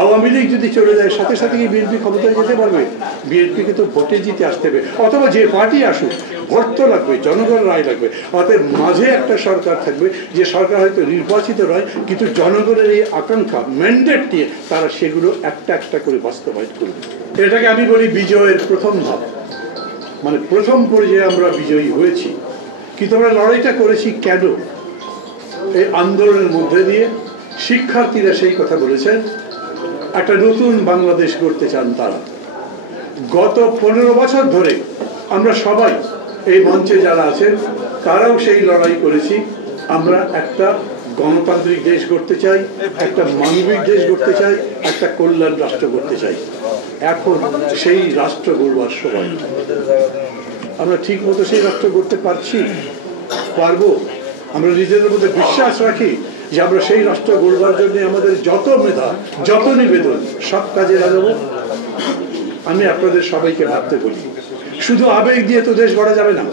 আওয়ামী লীগ যদি চলে যায় সাথে সাথে কি বিএনপি ক্ষমতায় যেতে পারবে? বিএনপিকে তো ভোটে জিতে আসতে হবে, অথবা যে পার্টি আসুক ভোট তো লাগবে, জনগণের রায় লাগবে। অতএব মাঝে একটা সরকার থাকবে, যে সরকার হয়তো নির্বাচিত নয়, কিন্তু জনগণের এই আকাঙ্ক্ষা ম্যান্ডেট দিয়ে তারা সেগুলো একটা একটা করে বাস্তবায়ন করবে। এটাকে আমি বলি বিজয়ের প্রথম ধাপ, মানে প্রথম পর্যায়ে আমরা বিজয়ী হয়েছি। কিন্তু আমরা লড়াইটা করেছি কেন? এই আন্দোলনের মধ্যে দিয়ে শিক্ষার্থীরা সেই কথা বলেছেন, একটা নতুন বাংলাদেশ গড়তে চান তারা। গত 15 বছর ধরে আমরা সবাই এই মঞ্চে যারা আছেন তারাও সেই লড়াই করেছি। আমরা একটা গণতান্ত্রিক দেশ গড়তে চাই, একটা মানবিক দেশ গড়তে চাই, একটা কল্যাণ রাষ্ট্র গড়তে চাই। এখন সেই রাষ্ট্র গড়বার সময়। আমরা ঠিক মতো সেই রাষ্ট্র গড়তে পারবো? আমরা নিজেদের মধ্যে বিশ্বাস রাখি যে আমরা সেই রাষ্ট্র গড়বার জন্য আমাদের যত মেধা, যত নিবেদন সব কাজে লাগাবো। আমি আপনাদের সবাইকে ভাবতে বলি, শুধু আবেগ দিয়ে তো দেশ গড়া যাবে না,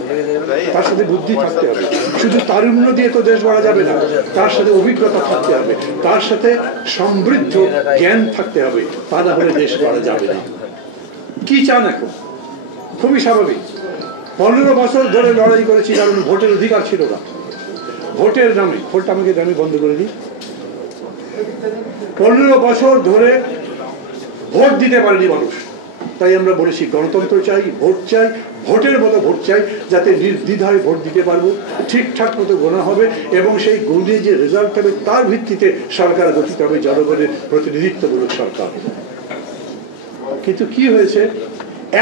তার সাথে বুদ্ধি থাকতে হবে। শুধু তারুণ্য দিয়ে তো দেশ গড়া যাবে না, তার সাথে অভিজ্ঞতা থাকতে হবে, তার সাথে সমৃদ্ধ জ্ঞান থাকতে হবে। তা না হলে দেশ গড়া যাবে না। কি চান এখন? খুবই স্বাভাবিক। 15 বছর ধরে লড়াই করেছি, কারণ ভোটের অধিকার ছিল না। ভোটের নামে, ভোটটা আমাকে আমি বন্ধ করে দিই। 15 বছর ধরে ভোট দিতে পারেনি মানুষ। তাই আমরা বলেছি গণতন্ত্র চাই, ভোট চাই, ভোটের মতো ভোট চাই, যাতে নির্দ্বিধায় ভোট দিতে পারবো, ঠিকঠাক মতো গোনা হবে, এবং সেই গণিয়ে যে রেজাল্ট হবে তার ভিত্তিতে সরকার গঠিত হবে, জনগণের প্রতিনিধিত্বমূলক সরকার। কিন্তু কি হয়েছে?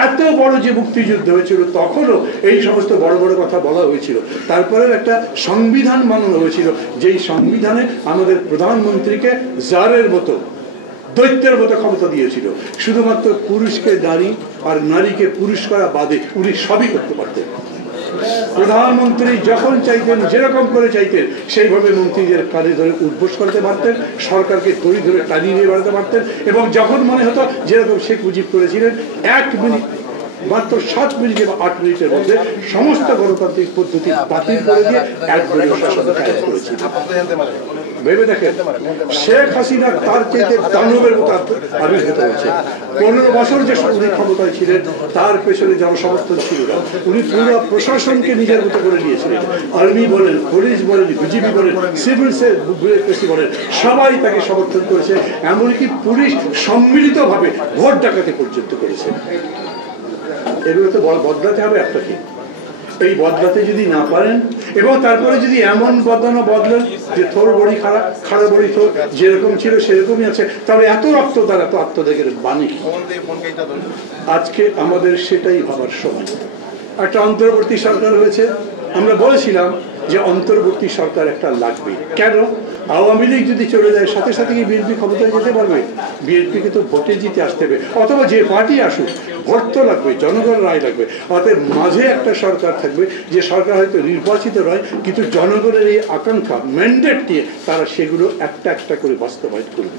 এত বড় যে মুক্তিযুদ্ধ হয়েছিল তখনও এই সমস্ত বড় বড় কথা বলা হয়েছিল। তারপরে একটা সংবিধান বানানো হয়েছিল, যেই সংবিধানে আমাদের প্রধানমন্ত্রীকে জারের মতো, দৈত্যের মতো ক্ষমতা দিয়েছিল। শুধুমাত্র পুরুষকে নারী আর নারীকে পুরুষ করা বাদে উনি সবই করতে পারতেন। প্রধানমন্ত্রী যখন চাইতেন, যেরকম করে চাইতেন, সেইভাবে মন্ত্রীদের কাঁধে ধরে উদ্বোস করতে পারতেন, সরকারকে দড়ি ধরে টানিয়ে নিয়ে বেড়াতে পারতেন। এবং যখন মনে হতো, যেরকম শেখ মুজিব করেছিলেন, 1 মিনিট, মাত্র 7 মিনিট বা 8 মিনিটের মধ্যে সমস্ত গণতান্ত্রিক পদ্ধতি বাতিল করে দিয়ে একদলীয় শাসন কায়েম করেছিলেন। ভেবে দেখেন, শেখ হাসিনা তার চাইতে দানবের মতো আবির্ভূত হয়েছে। 15 বছর যে উনি ক্ষমতায় ছিলেন, তার পেছনে জনসমর্থন ছিল না। উনি পুরো প্রশাসনকে নিজের মতো করে নিয়েছিলেন। আর্মি বলেন, পুলিশ বলেন, বিজিবি বলেন, সিভিল ব্যুরোক্রেসি বলেন, সবাই তাকে সমর্থন করেছে। এমনকি পুলিশ সম্মিলিতভাবে ভোট ডাকাতি পর্যন্ত করেছে। এগুলো তো বদলাতে হবে আপনাকে। এই বদলাতে যদি না পারেন, এবং তারপরে যদি এমন বদলেন যে থোর বড়ি খাড়া, খাড়া বড়ি থোর, যেরকম ছিল সেরকমই আছে, তাহলে এত রক্তদার, এত আত্মত্যাগের বাণী। আজকে আমাদের সেটাই ভাবার সময়। একটা অন্তর্বর্তী সরকার হয়েছে। আমরা বলেছিলাম যে অন্তর্বর্তী সরকার একটা লাগবে। কেন? আওয়ামী লীগ যদি চলে যায় সাথে সাথে কি বিএনপি ক্ষমতায় যেতে পারবে? বিএনপিকে তো ভোটে জিতে আসতে হবে, অথবা যে পার্টি আসুক ভোট তো লাগবে, জনগণের রায় লাগবে। অতএব মাঝে একটা সরকার থাকবে, যে সরকার হয়তো নির্বাচিত নয়, কিন্তু জনগণের এই আকাঙ্ক্ষা ম্যান্ডেট দিয়ে তারা সেগুলো একটা একটা করে বাস্তবায়ন করবে।